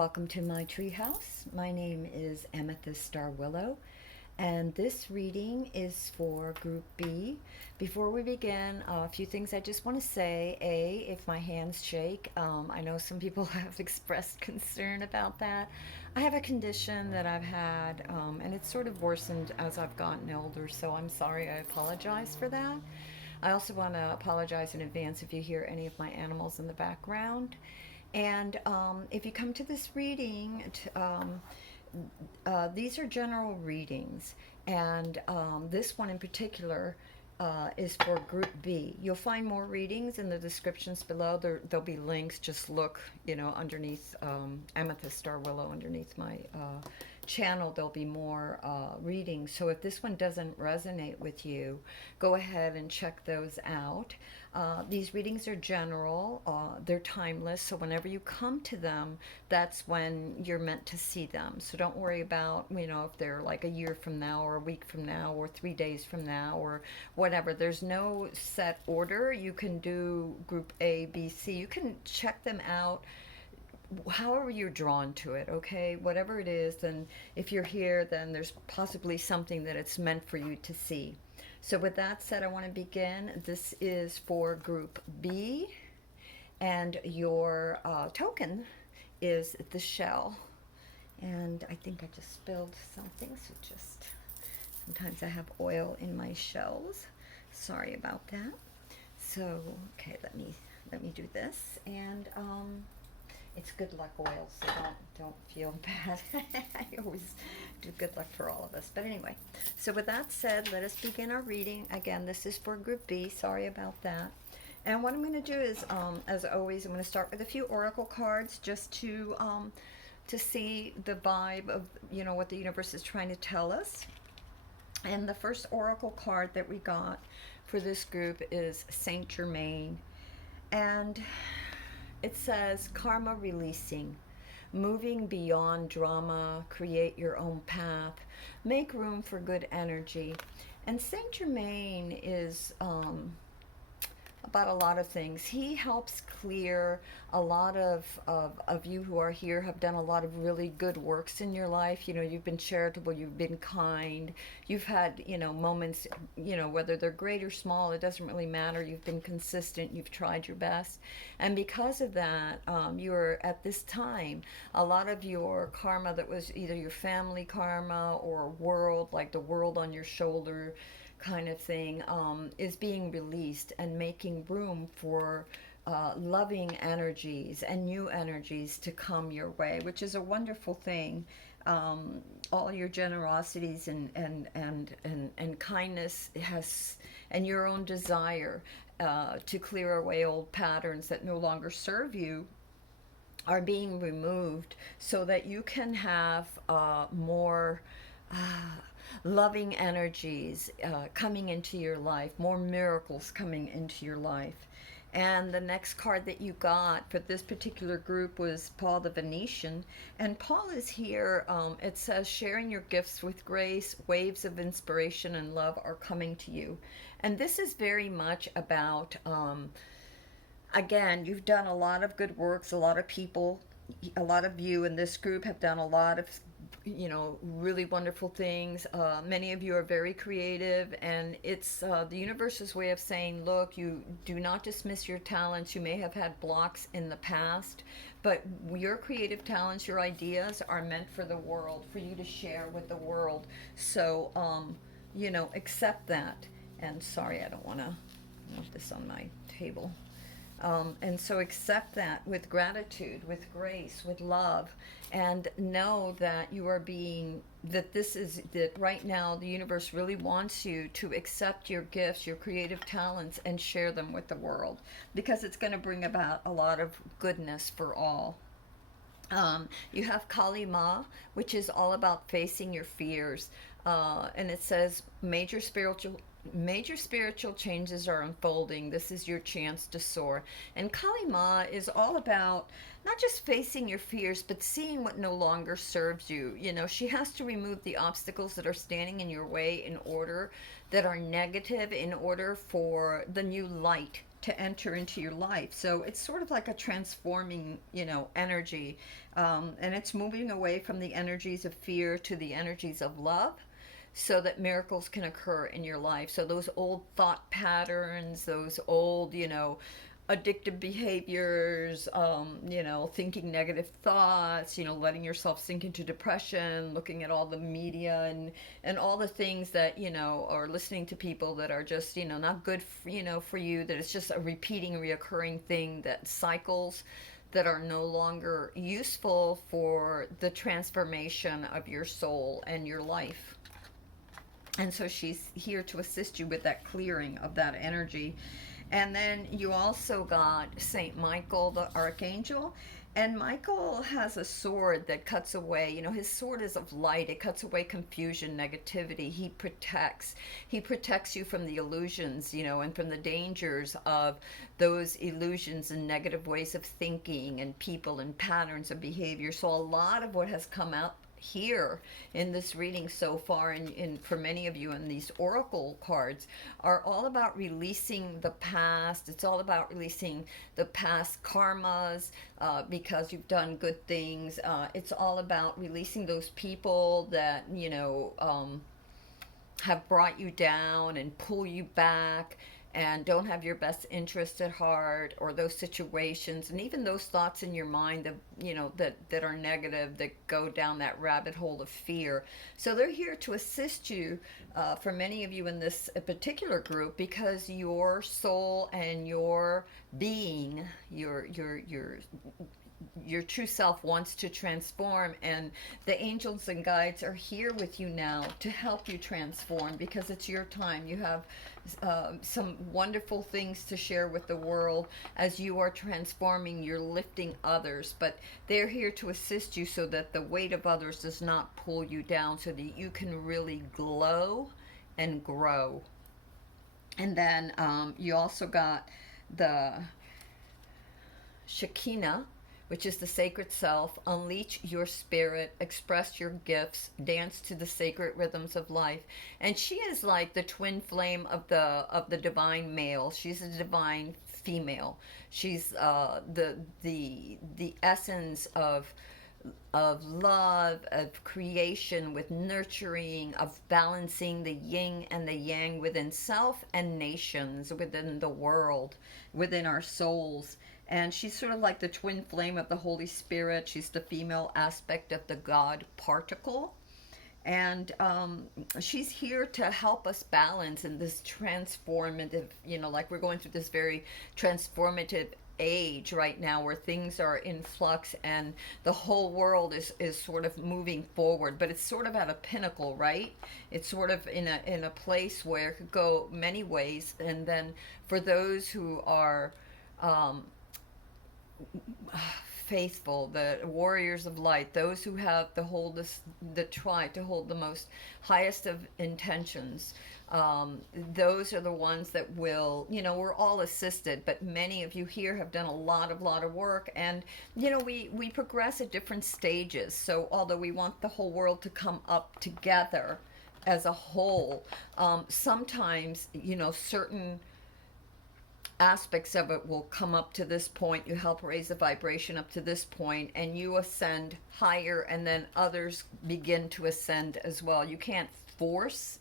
welcome to my treehouse. My name is Amethyst Starwillow, and this reading is for Group B. Before we begin, a few things I just want to say. A, if my hands shake, I know some people have expressed concern about that. I have a condition that I've had, and it's sort of worsened as I've gotten older, so I'm sorry. I apologize for that. I also want to apologize in advance if you hear any of my animals in the background. And if you come to this reading, these are general readings, and this one in particular is for Group B. You'll find more readings in the descriptions below. There'll be links. Just look, underneath Amethyst Starwillow, underneath my channel, there'll be more readings. So if this one doesn't resonate with you, go ahead and check those out. These readings are general, they're timeless, so whenever you come to them, that's when you're meant to see them. So don't worry about, if they're like a year from now or a week from now or 3 days from now or whatever. There's no set order. You can do Group A, B, C. You can check them out however you're drawn to it, okay? Whatever it is, then if you're here, then there's possibly something that it's meant for you to see. So with that said, I want to begin. This is for Group B, and your token is the shell. And I think I just spilled something, so just sometimes I have oil in my shells. Sorry about that. So, okay, let me do this, and it's good luck oil, so don't feel bad. I always do good luck for all of us. But anyway, so with that said, let us begin our reading. Again, this is for Group B. Sorry about that. And what I'm going to do is, as always, I'm going to start with a few oracle cards just to see the vibe of what the universe is trying to tell us. And the first oracle card that we got for this group is Saint Germain, and it says karma releasing, moving beyond drama, create your own path, make room for good energy. And Saint Germain is about a lot of things. He helps clear a lot of you who are here have done a lot of really good works in your life. You've been charitable, you've been kind, you've had, moments, whether they're great or small, it doesn't really matter. You've been consistent, you've tried your best. And because of that, you're at this time, a lot of your karma that was either your family karma or world, like the world on your shoulder, kind of thing, is being released and making room for loving energies and new energies to come your way, which is a wonderful thing. All your generosities and kindness has, and your own desire to clear away old patterns that no longer serve you, are being removed so that you can have more loving energies coming into your life, more miracles coming into your life. And the next card that you got for this particular group was Paul the Venetian. And Paul is here. It says, sharing your gifts with grace, waves of inspiration and love are coming to you. And this is very much about, again, you've done a lot of good works. A lot of people, a lot of you in this group have done a lot of really wonderful things. Many of you are very creative, and it's the universe's way of saying, look, you do not dismiss your talents. You may have had blocks in the past, but your creative talents, your ideas are meant for the world, for you to share with the world. So, accept that. And sorry, I don't want this on my table. And so accept that with gratitude, with grace, with love, and know that you are that right now the universe really wants you to accept your gifts, your creative talents, and share them with the world, because it's going to bring about a lot of goodness for all. You have Kali Ma, which is all about facing your fears. And it says major spiritual changes are unfolding. This is your chance to soar. And Kali Ma is all about not just facing your fears, but seeing what no longer serves you. She has to remove the obstacles that are standing in your way that are negative, in order for the new light to enter into your life. So it's sort of like a transforming, energy. And it's moving away from the energies of fear to the energies of love so that miracles can occur in your life. So those old thought patterns, those old, addictive behaviors, thinking negative thoughts, letting yourself sink into depression, looking at all the media and all the things that, or listening to people that are just, not good, for you, that it's just a repeating, reoccurring thing that cycles that are no longer useful for the transformation of your soul and your life. And so she's here to assist you with that clearing of that energy. And then you also got Saint Michael, the archangel. And Michael has a sword that cuts away, his sword is of light. It cuts away confusion, negativity. He protects. He protects you from the illusions, and from the dangers of those illusions and negative ways of thinking and people and patterns of behavior. So a lot of what has come out here in this reading so far, and for many of you in these oracle cards, are all about releasing the past. It's all about releasing the past karmas, because you've done good things. It's all about releasing those people that have brought you down and pull you back and don't have your best interest at heart, or those situations and even those thoughts in your mind that that are negative, that go down that rabbit hole of fear. So they're here to assist you, for many of you in this particular group, because your soul and your being, your true self wants to transform, and the angels and guides are here with you now to help you transform, because it's your time. You have some wonderful things to share with the world as you are transforming. You're lifting others, but they're here to assist you so that the weight of others does not pull you down, so that you can really glow and grow. And then you also got the Shekinah, which is the sacred self. Unleash your spirit, express your gifts, dance to the sacred rhythms of life. And she is like the twin flame of the divine male. She's a divine female. She's the essence of love, of creation with nurturing, of balancing the yin and the yang within self and nations, within the world, within our souls. And she's sort of like the twin flame of the Holy Spirit. She's the female aspect of the God particle. And she's here to help us balance in this transformative, like we're going through this very transformative age right now, where things are in flux and the whole world is sort of moving forward, but it's sort of at a pinnacle, right? It's sort of in a place where it could go many ways. And then for those who are faithful, the warriors of light, those who have that try to hold the most highest of intentions, those are the ones that will, we're all assisted, but many of you here have done a lot of work. And we progress at different stages. So although we want the whole world to come up together as a whole, sometimes certain aspects of it will come up to this point. You help raise the vibration up to this point, and you ascend higher, and then others begin to ascend as well. You can't force,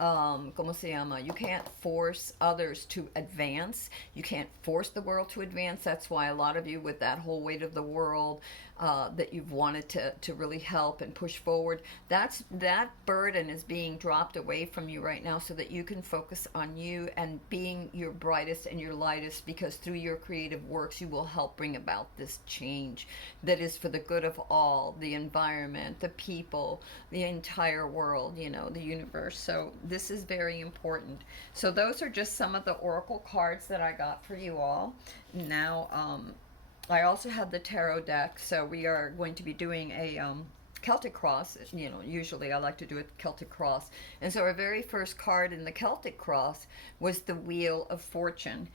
¿cómo se llama? You can't force others to advance. You can't force the world to advance. That's why a lot of you, with that whole weight of the world, that you've wanted to really help and push forward, that burden is being dropped away from you right now, so that you can focus on you and being your brightest and your lightest, because through your creative works you will help bring about this change that is for the good of all, the environment, the people, the entire world, the universe. So this is very important. So those are just some of the oracle cards that I got for you all. Now I also have the tarot deck, so we are going to be doing a Celtic Cross. Usually I like to do a Celtic Cross. And so our very first card in the Celtic Cross was the Wheel of Fortune.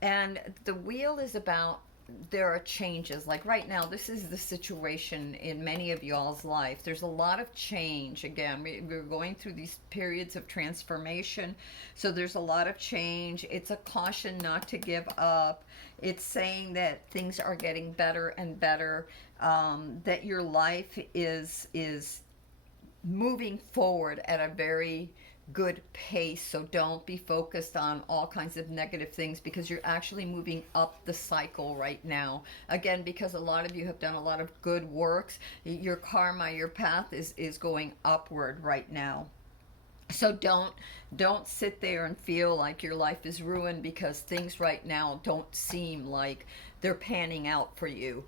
And the wheel is about there are changes. Like right now, this is the situation in many of y'all's life. There's a lot of change. Again, we're going through these periods of transformation. So there's a lot of change. It's a caution not to give up. It's saying that things are getting better and better. That your life is moving forward at a very good pace. So don't be focused on all kinds of negative things, because you're actually moving up the cycle right now. Again, because a lot of you have done a lot of good works, your karma, your path is going upward right now. So don't sit there and feel like your life is ruined because things right now don't seem like they're panning out for you.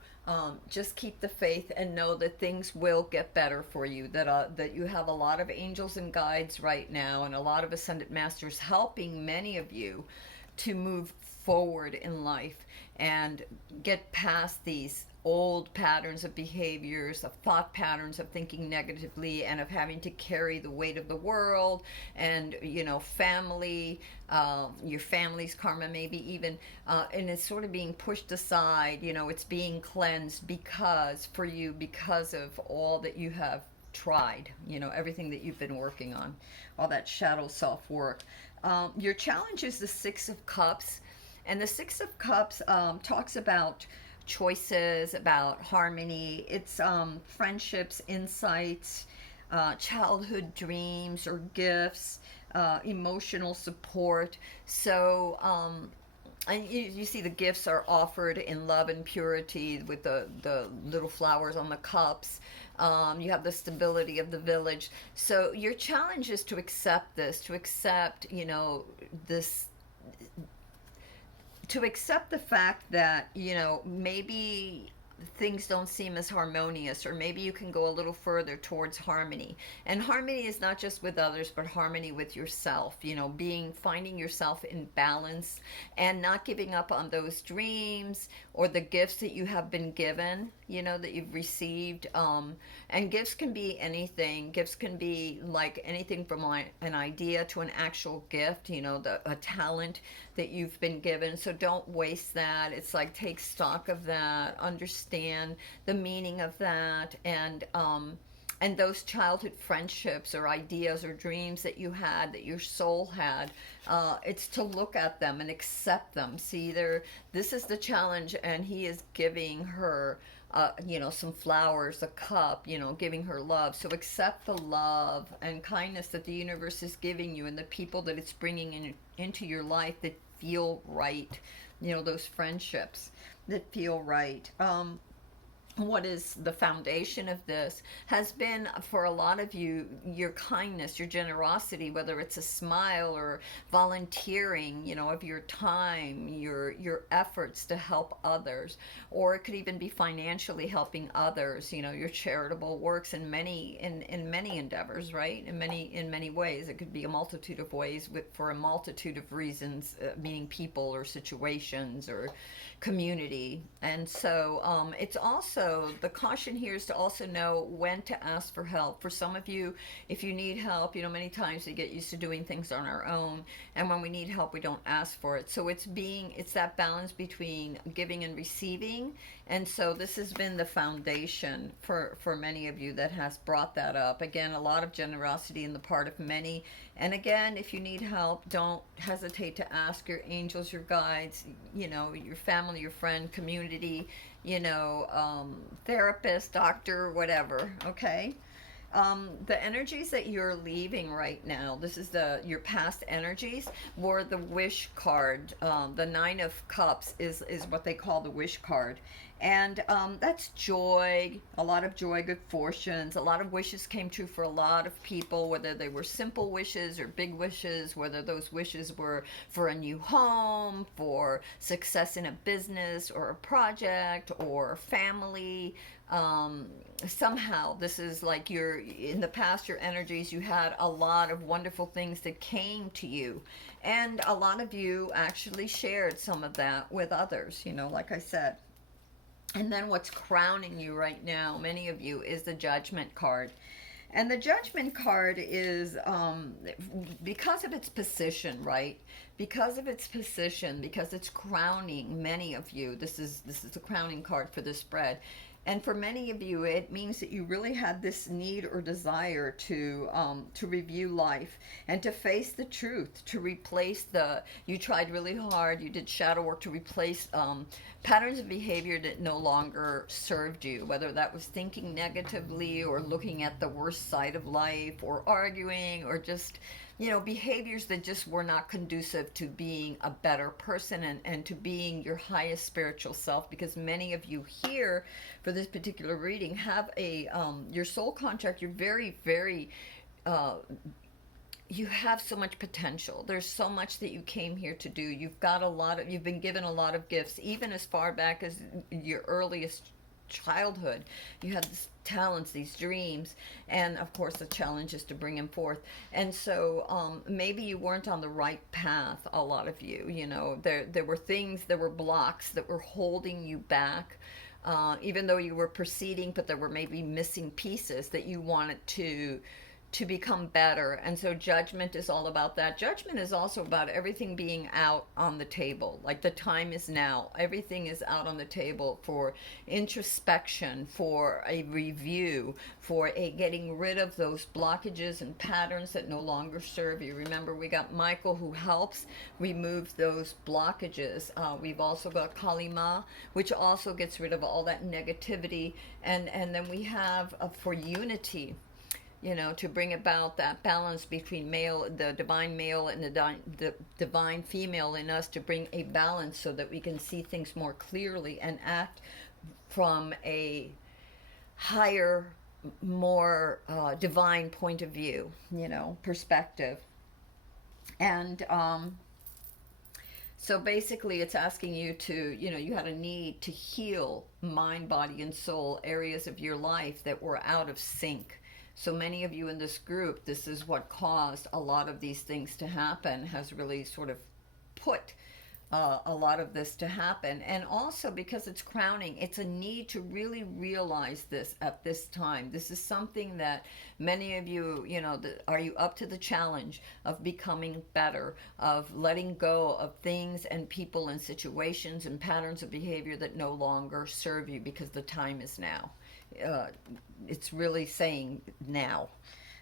Just keep the faith and know that things will get better for you. That you have a lot of angels and guides right now, and a lot of ascended masters helping many of you to move forward in life and get past these old patterns of behaviors, of thought patterns of thinking negatively, and of having to carry the weight of the world and, family, your family's karma, maybe even, and it's sort of being pushed aside. It's being cleansed because of all that you have tried, everything that you've been working on, all that shadow self work. Your challenge is the Six of Cups, and the Six of Cups talks about choices, about harmony. It's friendships, insights, childhood dreams or gifts, emotional support. So, and you see the gifts are offered in love and purity with the little flowers on the cups. You have the stability of the village. So your challenge is to accept this, to accept, this, to accept the fact that, maybe things don't seem as harmonious, or maybe you can go a little further towards harmony. And harmony is not just with others, but harmony with yourself, finding yourself in balance and not giving up on those dreams or the gifts that you have been given, that you've received. And gifts can be anything. Gifts can be like anything from an idea to an actual gift, a talent that you've been given. So don't waste that. It's like, take stock of that, understand the meaning of that, and those childhood friendships or ideas or dreams that you had, that your soul had. It's to look at them and accept them. See, this is the challenge, and he is giving her some flowers, a cup, giving her love. So accept the love and kindness that the universe is giving you, and the people that it's bringing into your life that feel right, those friendships that feel right. What is the foundation of this has been, for a lot of you, your kindness, your generosity, whether it's a smile or volunteering, of your time, your efforts to help others, or it could even be financially helping others, your charitable works in many endeavors, right? In many ways. It could be a multitude of ways for a multitude of reasons, meaning people or situations or community. And so it's also, the caution here is to also know when to ask for help. For some of you, if you need help, many times we get used to doing things on our own, and when we need help, we don't ask for it. So it's that balance between giving and receiving. And so this has been the foundation for many of you that has brought that up. Again, a lot of generosity in the part of many. And again, if you need help, don't hesitate to ask your angels, your guides, your family, your friend, community, therapist, doctor, whatever, okay? The energies that you're leaving right now, this is your past energies, were the wish card. The Nine of Cups is what they call the wish card. And that's joy, a lot of joy, good fortunes. A lot of wishes came true for a lot of people, whether they were simple wishes or big wishes, whether those wishes were for a new home, for success in a business or a project or family. Somehow this is like in the past, your energies, you had a lot of wonderful things that came to you, and a lot of you actually shared some of that with others, like I said. And then what's crowning you right now, many of you, is the Judgment card. And the Judgment card is, because of its position, right? Because of its position, because it's crowning many of you. This is the crowning card for the spread. And for many of you, it means that you really had this need or desire to review life and to face the truth, to replace the. You tried really hard. You did shadow work to replace patterns of behavior that no longer served you, whether that was thinking negatively or looking at the worst side of life or arguing or just, behaviors that just were not conducive to being a better person and to being your highest spiritual self. Because many of you here for this particular reading have your soul contract. You're very, very, you have so much potential. There's so much that you came here to do. You've been given a lot of gifts, even as far back as your earliest childhood. You had these talents, these dreams, and of course the challenge is to bring them forth. And so maybe you weren't on the right path, a lot of you. There were things, there were blocks that were holding you back. Even though you were proceeding, but there were maybe missing pieces that you wanted to become better. And so Judgment is all about that. Judgment is also about everything being out on the table. Like the time is now. Everything is out on the table for introspection, for a review, for a getting rid of those blockages and patterns that no longer serve you. Remember, we got Michael who helps remove those blockages. We've also got Kalima, which also gets rid of all that negativity. And then we have for unity, to bring about that balance between the divine male and the divine female in us, to bring a balance so that we can see things more clearly and act from a higher, more divine point of view, perspective. And so basically it's asking you to, you had a need to heal mind, body, and soul, areas of your life that were out of sync. So many of you in this group, this is what caused a lot of these things to happen, has really sort of put a lot of this to happen. And also because it's crowning, it's a need to really realize this at this time. This is something that many of you, are you up to the challenge of becoming better, of letting go of things and people and situations and patterns of behavior that no longer serve you, because the time is now. It's really saying now,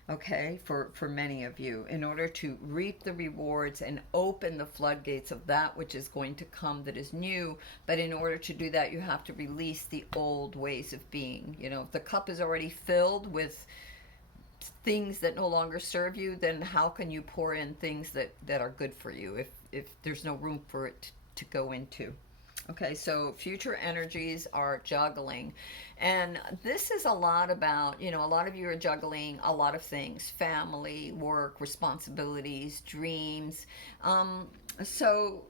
okay, for many of you, in order to reap the rewards and open the floodgates of that which is going to come that is new. But in order to do that, you have to release the old ways of being. If the cup is already filled with things that no longer serve you, then how can you pour in things that are good for you if there's no room for it to go into? Okay, so future energies are juggling. And this is a lot about, a lot of you are juggling a lot of things: family, work, responsibilities, dreams. So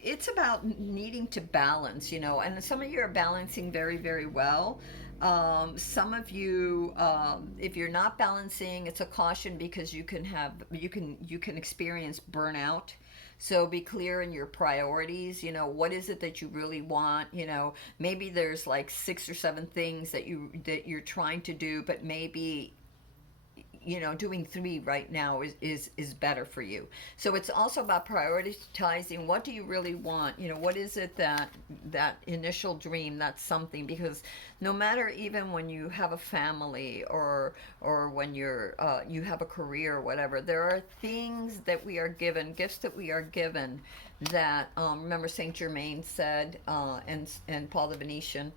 it's about needing to balance, and some of you are balancing very, very well. Some of you, if you're not balancing, it's a caution, because you can experience burnout. So be clear in your priorities. What is it that you really want? Maybe there's like 6 or 7 things that you're trying to do, but maybe doing 3 right now is better for you. So it's also about prioritizing. What do you really want? What is it that initial dream, that's something. Because no matter, even when you have a family or when you have a career or whatever, there are things that we are given, gifts that we are given, that remember Saint Germain said, and Paul the Venetian,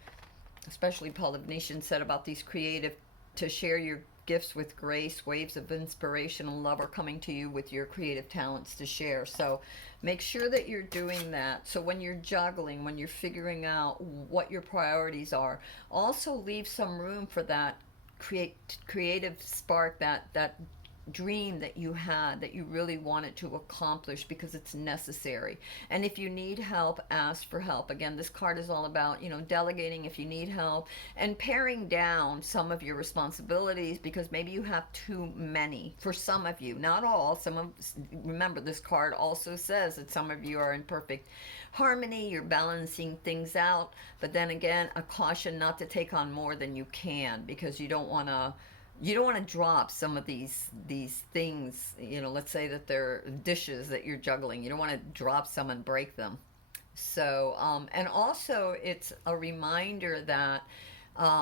especially Paul the Venetian, said about these creative, to share your gifts with grace. Waves of inspiration and love are coming to you with your creative talents to share. So make sure that you're doing that. So when you're juggling, when you're figuring out what your priorities are, also leave some room for that creative spark, that dream that you had, that you really wanted to accomplish, because it's necessary. And if you need help, ask for help. Again, this card is all about, delegating if you need help, and paring down some of your responsibilities, because maybe you have too many. For some of you, not all. Remember, this card also says that some of you are in perfect harmony, you're balancing things out. But then again, a caution not to take on more than you can, because you don't want to you don't want to drop some of these things. You know, let's say that they're dishes that you're juggling. You don't want to drop some and break them. So, and also it's a reminder that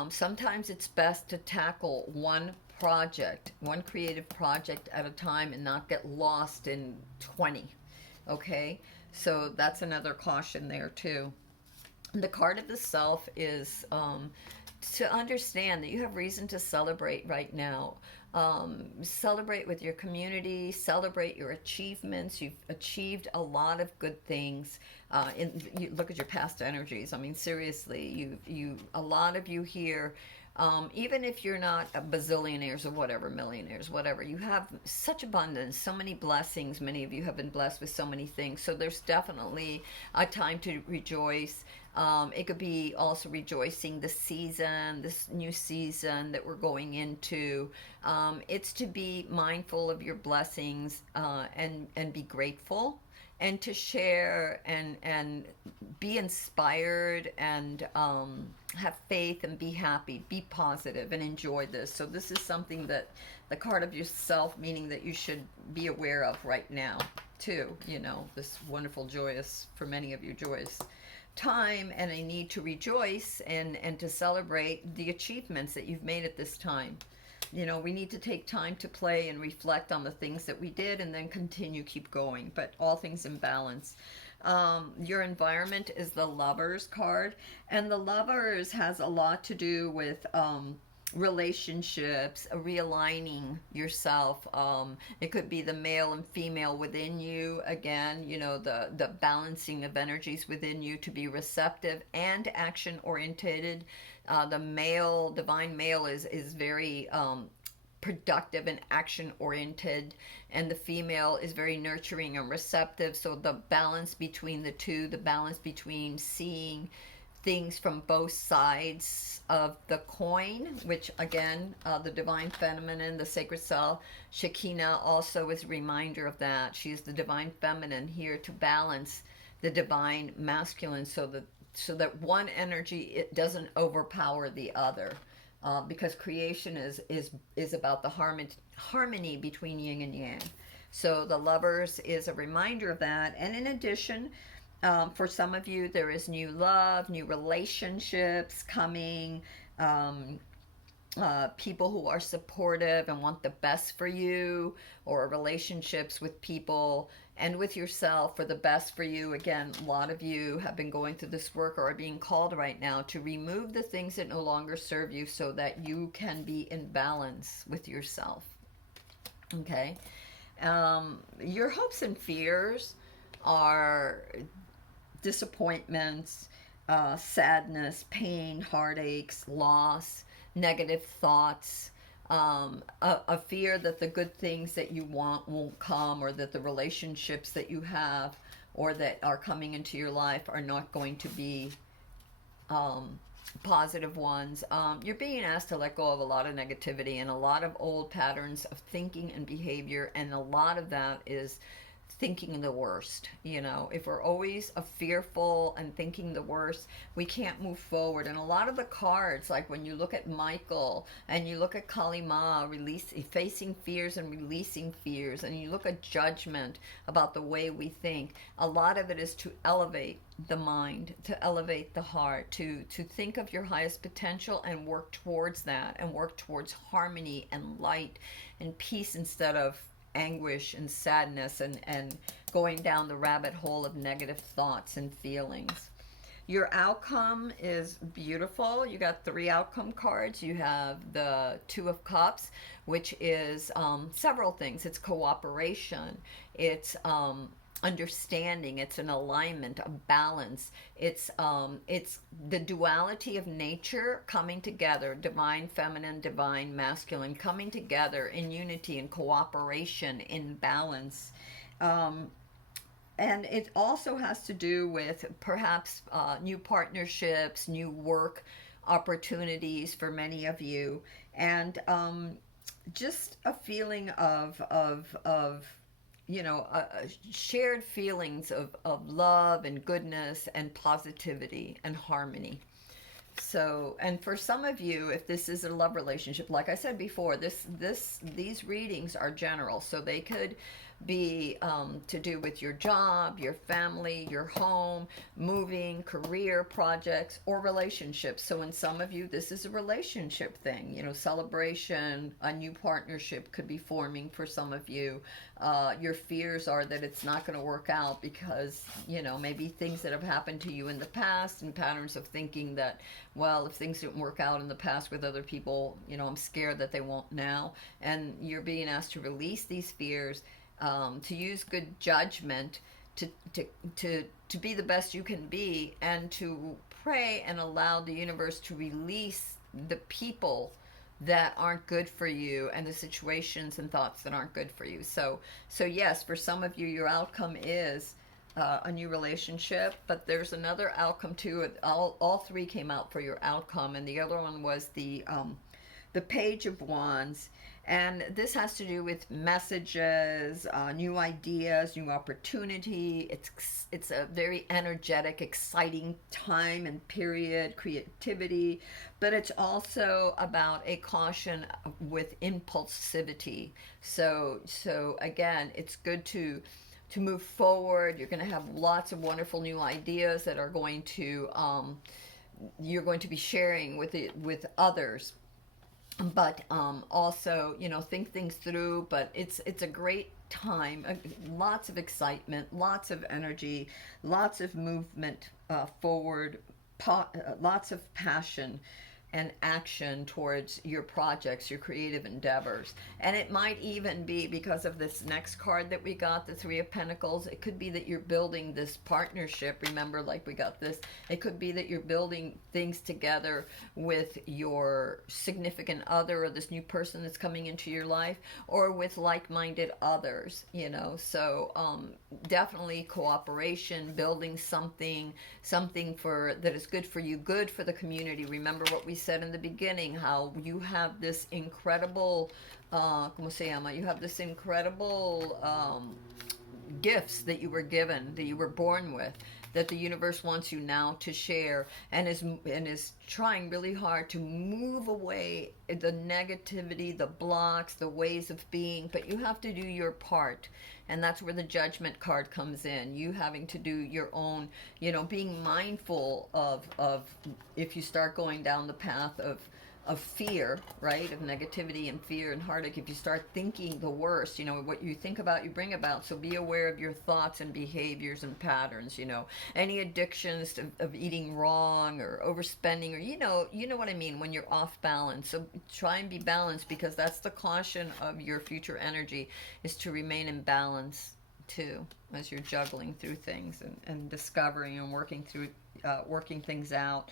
sometimes it's best to tackle one project, one creative project at a time, and not get lost in 20. Okay, so that's another caution there too. The card of the self is to understand that you have reason to celebrate right now. Celebrate with your community, celebrate your achievements. You've achieved a lot of good things. You look at your past energies. I mean, seriously, a lot of you here, even if you're not a bazillionaires or whatever, millionaires, whatever, you have such abundance, so many blessings. Many of you have been blessed with so many things. So there's definitely a time to rejoice. It could be also rejoicing the season, this new season that we're going into. It's to be mindful of your blessings and be grateful and to share and be inspired and have faith and be happy, be positive and enjoy this. So this is something that the card of yourself, meaning that you should be aware of right now too. You know, this wonderful, joyous, for many of you, joyous time, and a need to rejoice and to celebrate the achievements that you've made at this time. You know, we need to take time to play and reflect on the things that we did and then continue, keep going, but all things in balance. Your environment is the Lovers card, and the Lovers has a lot to do with relationships, realigning yourself. It could be the male and female within you. Again, you know, the balancing of energies within you to be receptive and action oriented. The male, divine male, is very productive and action oriented, and the female is very nurturing and receptive. So the balance between the two, the balance between seeing things from both sides of the coin, which again, the divine feminine, the sacred self, Shekinah, also is a reminder of that. She is the divine feminine here to balance the divine masculine, so that one energy, it doesn't overpower the other. Because creation is about the harmony between yin and yang. So the Lovers is a reminder of that. And in addition, for some of you, there is new love, new relationships coming, people who are supportive and want the best for you, or relationships with people and with yourself for the best for you. Again, a lot of you have been going through this work or are being called right now to remove the things that no longer serve you so that you can be in balance with yourself. Okay? Your hopes and fears are disappointments, sadness, pain, heartaches, loss, negative thoughts, a fear that the good things that you want won't come, or that the relationships that you have or that are coming into your life are not going to be positive ones. You're being asked to let go of a lot of negativity and a lot of old patterns of thinking and behavior, and a lot of that is thinking the worst. You know, if we're always fearful and thinking the worst, we can't move forward. And a lot of the cards, like when you look at Michael and you look at Kalima, facing fears and releasing fears, and you look at judgment about the way we think, a lot of it is to elevate the mind, to elevate the heart, to think of your highest potential and work towards that, and work towards harmony and light and peace instead of anguish and sadness and going down the rabbit hole of negative thoughts and feelings. Your outcome is beautiful. You got 3 outcome cards. You have the Two of Cups, which is several things. It's cooperation. It's understanding. It's an alignment, a balance. It's the duality of nature coming together, divine feminine, divine masculine, coming together in unity and cooperation, in balance. And it also has to do with perhaps new partnerships, new work opportunities for many of you, and just a feeling of you know, shared feelings of love and goodness and positivity and harmony. So, and for some of you, if this is a love relationship, like I said before, these readings are general, so they could be to do with your job, your family, your home, moving, career, projects, or relationships. So, in some of you, this is a relationship thing. You know, celebration, a new partnership could be forming for some of you. Your fears are that it's not going to work out because, you know, maybe things that have happened to you in the past and patterns of thinking that, well, if things didn't work out in the past with other people, you know, I'm scared that they won't now. And you're being asked to release these fears, to use good judgment, to, to, to be the best you can be, and to pray and allow the universe to release the people that aren't good for you and the situations and thoughts that aren't good for you. So yes, for some of you, your outcome is a new relationship, but there's another outcome too. All three came out for your outcome, and the other one was the Page of Wands. And this has to do with messages, new ideas, new opportunity. It's a very energetic, exciting time and period, creativity, but it's also about a caution with impulsivity. So again, it's good to move forward. You're going to have lots of wonderful new ideas that are going to you're going to be sharing with others, but also, you know, think things through. But it's a great time, lots of excitement, lots of energy, lots of movement forward, lots of passion and action towards your projects, your creative endeavors. And it might even be because of this next card that we got, the Three of Pentacles. It could be that you're building this partnership. Remember, like we got this, it could be that you're building things together with your significant other or this new person that's coming into your life, or with like-minded others, you know. So definitely cooperation, building something for that is good for you, good for the community. Remember what we said in the beginning, how you have this incredible ¿cómo se llama? You have this incredible gifts that you were given, that you were born with, that the universe wants you now to share, and is trying really hard to move away the negativity, the blocks, the ways of being. But you have to do your part, and that's where the Judgment card comes in. You having to do your own, you know, being mindful of if you start going down the path of fear, right? Of negativity and fear and heartache. If you start thinking the worst, you know, what you think about, you bring about. So be aware of your thoughts and behaviors and patterns, you know. Any addictions of eating wrong or overspending, or, you know what I mean, when you're off balance. So try and be balanced, because that's the caution of your future energy, is to remain in balance too, as you're juggling through things and discovering and working things out.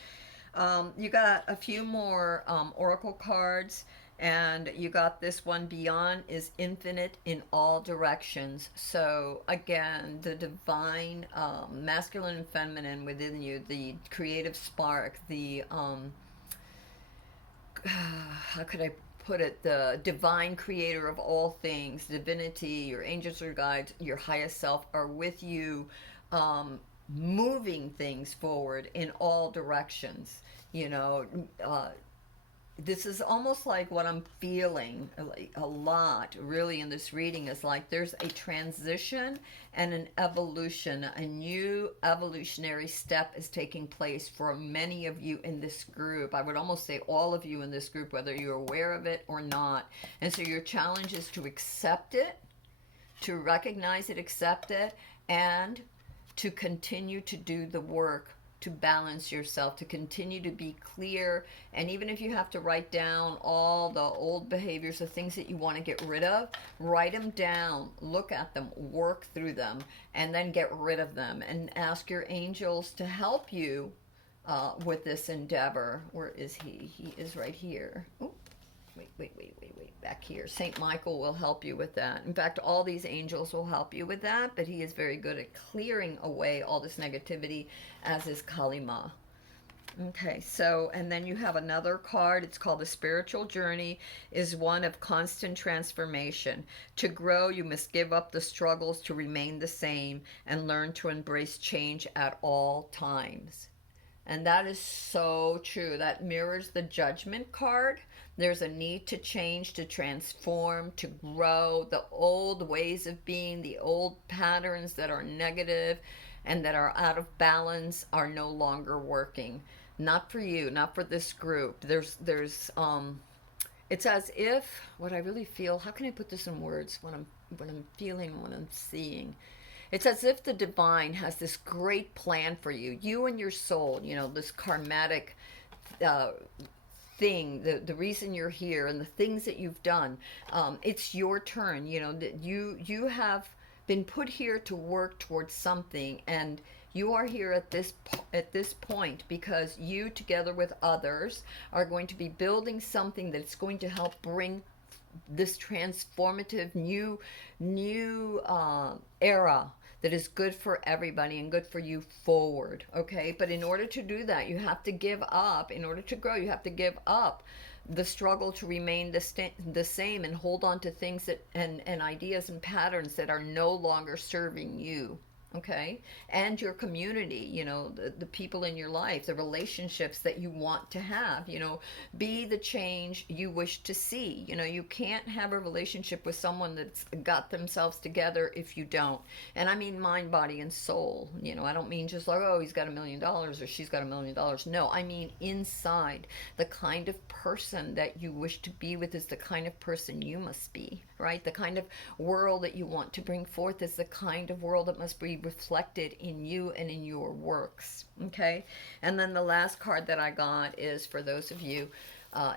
You got a few more oracle cards, and you got this one: beyond is infinite in all directions. So again, the divine, masculine and feminine within you, the creative spark, the how could I put it, the divine creator of all things, divinity, your angels or guides, your highest self are with you, moving things forward in all directions. You know, this is almost like what I'm feeling a lot really in this reading, is like there's a transition and an evolution. A new evolutionary step is taking place for many of you in this group. I would almost say all of you in this group, whether you're aware of it or not. And so your challenge is to accept it, to recognize it, accept it, and to continue to do the work to balance yourself, to continue to be clear. And even if you have to write down all the old behaviors, the things that you want to get rid of, write them down, look at them, work through them, and then get rid of them. And ask your angels to help you with this endeavor. Where is he? He is right here. Ooh. Wait, back here. Saint Michael will help you with that. In fact, all these angels will help you with that, but he is very good at clearing away all this negativity, as is Kalima. Okay, so, and then you have another card. It's called the Spiritual Journey, is one of constant transformation. To grow, you must give up the struggles to remain the same and learn to embrace change at all times. And that is so true. That mirrors the Judgment card. There's a need to change, to transform, to grow. The old ways of being, the old patterns that are negative and that are out of balance are no longer working. Not for you, not for this group. It's as if what I really feel, how can I put this in words, when I'm feeling, when I'm seeing? It's as if the divine has this great plan for you, you and your soul, this karmatic uh, thing, the reason you're here and the things that you've done. It's your turn, that you have been put here to work towards something, and you are here at this point because you, together with others, are going to be building something that's going to help bring this transformative new era that is good for everybody and good for you forward. Okay, but in order to do that, you have to give up. In order to grow, you have to give up the struggle to remain the same and hold on to things that and ideas and patterns that are no longer serving you. Okay, and your community, the people in your life, the relationships that you want to have, be the change you wish to see. You can't have a relationship with someone that's got themselves together if you don't. And I mean mind, body, and soul. I don't mean just like, oh, he's got $1 million or she's got $1 million. No, I mean inside. The kind of person that you wish to be with is the kind of person you must be, right? The kind of world that you want to bring forth is the kind of world that must be reflected in you and in your works. Okay, and then the last card that I got is for those of you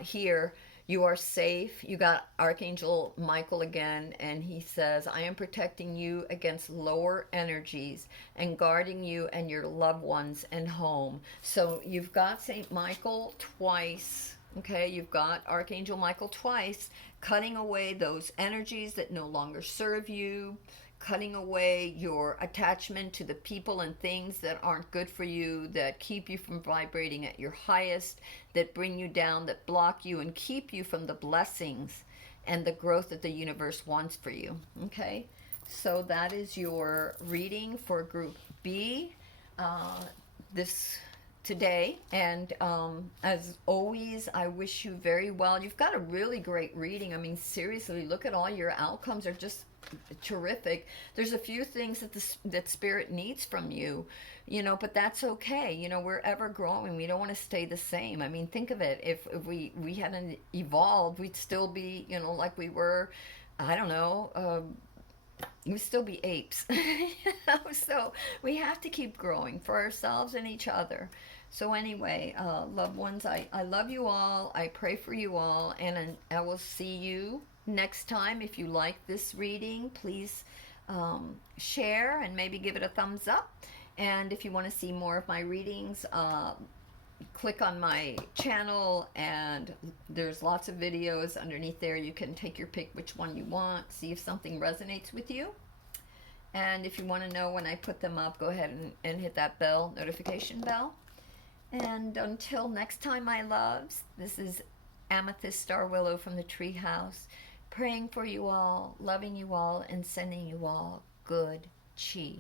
here. You are safe. You got Archangel Michael again, and he says, I am protecting you against lower energies and guarding you and your loved ones and home. So you've got Saint Michael twice. Okay, you've got Archangel Michael twice, cutting away those energies that no longer serve you, cutting away your attachment to the people and things that aren't good for you, that keep you from vibrating at your highest, that bring you down, that block you and keep you from the blessings and the growth that the universe wants for you. Okay, so that is your reading for group B this today. And as always, I wish you very well. You've got a really great reading. I mean, seriously, look at all your outcomes are just terrific. There's a few things that spirit needs from you, but that's okay. We're ever growing. We don't want to stay the same. I mean, think of it. If we hadn't evolved, we'd still be, like we were, I don't know, we'd still be apes. So we have to keep growing for ourselves and each other. So anyway, loved ones, I love you all. I pray for you all, and I will see you next time. If you like this reading, please share and maybe give it a thumbs up. And if you want to see more of my readings, click on my channel, and there's lots of videos underneath there. You can take your pick which one you want, see if something resonates with you. And if you want to know when I put them up, go ahead and hit that notification bell. And until next time, my loves, this is Amethyst Starwillow from the Treehouse, praying for you all, loving you all, and sending you all good chi.